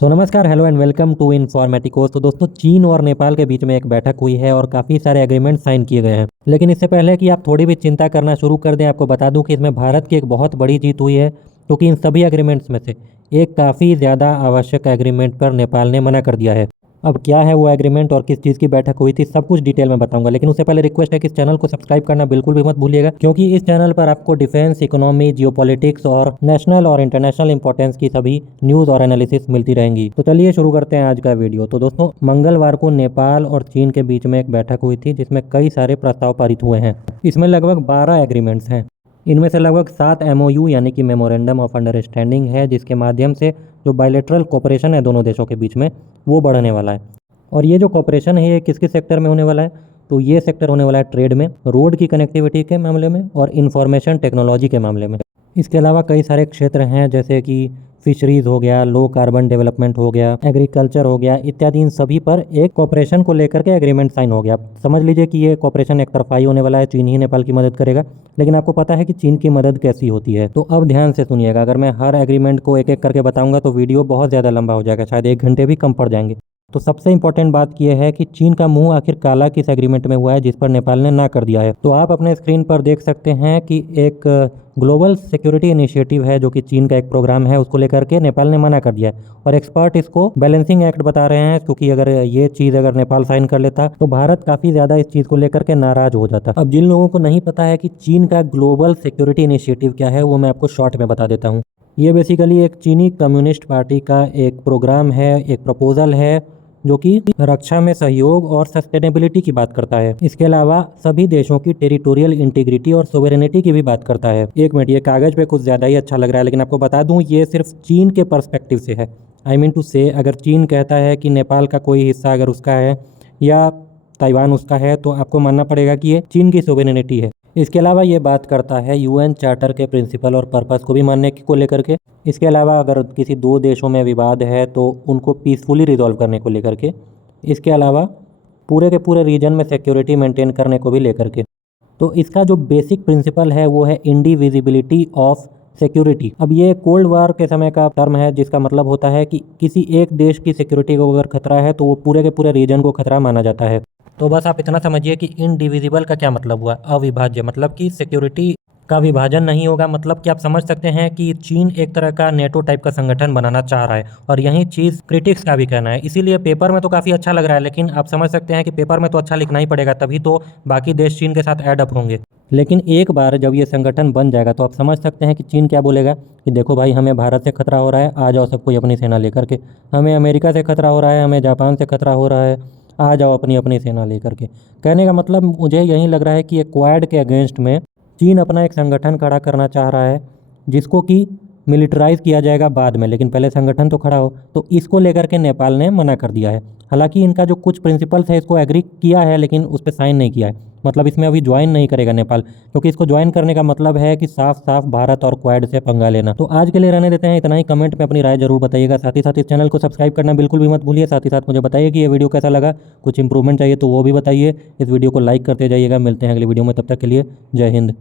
नमस्कार, hello and welcome to इन्फॉर्मेटिकोस। तो दोस्तों, चीन और नेपाल के बीच में एक बैठक हुई है और काफ़ी सारे एग्रीमेंट साइन किए गए हैं। लेकिन इससे पहले कि आप थोड़ी भी चिंता करना शुरू कर दें, आपको बता दूं कि इसमें भारत की एक बहुत बड़ी जीत हुई है, क्योंकि इन सभी एग्रीमेंट्स में से एक काफ़ी ज़्यादा आवश्यक एग्रीमेंट पर नेपाल ने मना कर दिया है। अब क्या है वो एग्रीमेंट और किस चीज़ की बैठक हुई थी, सब कुछ डिटेल में बताऊंगा। लेकिन उससे पहले रिक्वेस्ट है कि इस चैनल को सब्सक्राइब करना बिल्कुल भी मत भूलिएगा, क्योंकि इस चैनल पर आपको डिफेंस, इकोनॉमी, जियोपॉलिटिक्स और नेशनल और इंटरनेशनल इंपॉर्टेंस की सभी न्यूज़ और एनालिसिस मिलती रहेंगी। तो चलिए शुरू करते हैं आज का वीडियो। तो दोस्तों, मंगलवार को नेपाल और चीन के बीच में एक बैठक हुई थी, जिसमें कई सारे प्रस्ताव पारित हुए हैं। इसमें लगभग 12 एग्रीमेंट्स हैं। इनमें से लगभग 7 MOU यानी कि मेमोरेंडम ऑफ अंडरस्टैंडिंग है, जिसके माध्यम से जो बायलैटरल कोऑपरेशन है दोनों देशों के बीच में, वो बढ़ने वाला है। और ये जो कॉपरेशन है, ये किस किस सेक्टर में होने वाला है? तो ये सेक्टर होने वाला है ट्रेड में, रोड की कनेक्टिविटी के मामले में और इंफॉर्मेशन टेक्नोलॉजी के मामले में। इसके अलावा कई सारे क्षेत्र हैं, जैसे कि फिशरीज हो गया, लो कार्बन डेवलपमेंट हो गया, एग्रीकल्चर हो गया इत्यादि। इन सभी पर एक कॉपरेशन को लेकर के एग्रीमेंट साइन हो गया। समझ लीजिए कि ये कॉपरेशन एक तरफा ही होने वाला है, चीन ही नेपाल की मदद करेगा। लेकिन आपको पता है कि चीन की मदद कैसी होती है, तो अब ध्यान से सुनिएगा। अगर मैं हर एग्रीमेंट को एक एक करके बताऊंगा तो वीडियो बहुत ज़्यादा लंबा हो जाएगा, शायद 1 घंटे भी कम पड़ जाएंगे। तो सबसे इंपॉर्टेंट बात यह है कि चीन का मुंह आखिर काला किस एग्रीमेंट में हुआ है, जिस पर नेपाल ने ना कर दिया है। तो आप अपने स्क्रीन पर देख सकते हैं कि एक ग्लोबल सिक्योरिटी इनिशिएटिव है, जो कि चीन का एक प्रोग्राम है, उसको लेकर के नेपाल ने मना कर दिया है। और एक्सपर्ट इसको बैलेंसिंग एक्ट बता रहे हैं, क्योंकि अगर नेपाल साइन कर लेता तो भारत काफ़ी ज़्यादा इस चीज़ को लेकर के नाराज हो जाता। अब जिन लोगों को नहीं पता है कि चीन का ग्लोबल सिक्योरिटी इनिशिएटिव क्या है, वो मैं आपको शॉर्ट में बता देता हूँ। ये बेसिकली एक चीनी कम्युनिस्ट पार्टी का एक प्रोग्राम है, एक प्रपोजल है, जो कि रक्षा में सहयोग और सस्टेनेबिलिटी की बात करता है। इसके अलावा सभी देशों की टेरिटोरियल इंटीग्रिटी और सोवेरेनिटी की भी बात करता है। एक मिनट, ये कागज पे कुछ ज़्यादा ही अच्छा लग रहा है, लेकिन आपको बता दूं ये सिर्फ चीन के पर्सपेक्टिव से है। आई मीन टू से, अगर चीन कहता है कि नेपाल का कोई हिस्सा अगर उसका है या ताइवान उसका है, तो आपको मानना पड़ेगा कि ये चीन की सोवेरेनिटी है। इसके अलावा ये बात करता है UN चार्टर के प्रिंसिपल और पर्पस को भी मानने को लेकर के। इसके अलावा अगर किसी 2 देशों में विवाद है तो उनको पीसफुली रिजॉल्व करने को लेकर के। इसके अलावा पूरे के पूरे रीजन में सिक्योरिटी मेंटेन करने को भी लेकर के। तो इसका जो बेसिक प्रिंसिपल है वो है इंडिविजिबिलिटी ऑफ सिक्योरिटी। अब ये कोल्ड वॉर के समय का टर्म है, जिसका मतलब होता है कि किसी एक देश की सिक्योरिटी को अगर खतरा है तो वो पूरे के पूरे रीजन को खतरा माना जाता है। तो बस आप इतना समझिए कि इनडिविजिबल का क्या मतलब हुआ, अविभाज्य, मतलब कि सिक्योरिटी का विभाजन नहीं होगा। मतलब कि आप समझ सकते हैं कि चीन एक तरह का नेटो टाइप का संगठन बनाना चाह रहा है, और यही चीज़ क्रिटिक्स का भी कहना है। इसीलिए पेपर में तो काफ़ी अच्छा लग रहा है, लेकिन आप समझ सकते हैं कि पेपर में तो अच्छा लिखना ही पड़ेगा, तभी तो बाकी देश चीन के साथ ऐड अप होंगे। लेकिन एक बार जब ये संगठन बन जाएगा तो आप समझ सकते हैं कि चीन क्या बोलेगा कि देखो भाई, हमें भारत से खतरा हो रहा है, आ जाओ सब कोई अपनी सेना लेकर के। हमें अमेरिका से खतरा हो रहा है, हमें जापान से खतरा हो रहा है, आ जाओ अपनी अपनी सेना लेकर के। कहने का मतलब मुझे यही लग रहा है कि ये क्वाड के अगेंस्ट में चीन अपना एक संगठन खड़ा करना चाह रहा है, जिसको कि मिलिटराइज किया जाएगा बाद में, लेकिन पहले संगठन तो खड़ा हो। तो इसको लेकर के नेपाल ने मना कर दिया है। हालांकि इनका जो कुछ प्रिंसिपल्स है इसको एग्री किया है, लेकिन उस पर साइन नहीं किया है। मतलब इसमें अभी ज्वाइन नहीं करेगा नेपाल, क्योंकि इसको ज्वाइन करने का मतलब है कि साफ साफ भारत और क्वाड से पंगा लेना। तो आज के लिए रहने देते हैं इतना ही। कमेंट में अपनी राय जरूर बताइएगा। साथ ही साथ इस चैनल को सब्सक्राइब करना बिल्कुल भी मत भूलिए। साथ ही साथ मुझे बताइए कि ये वीडियो कैसा लगा, कुछ इंप्रूवमेंट चाहिए तो वो भी बताइए। इस वीडियो को लाइक करते जाइएगा। मिलते हैं अगली वीडियो में, तब तक के लिए जय हिंद।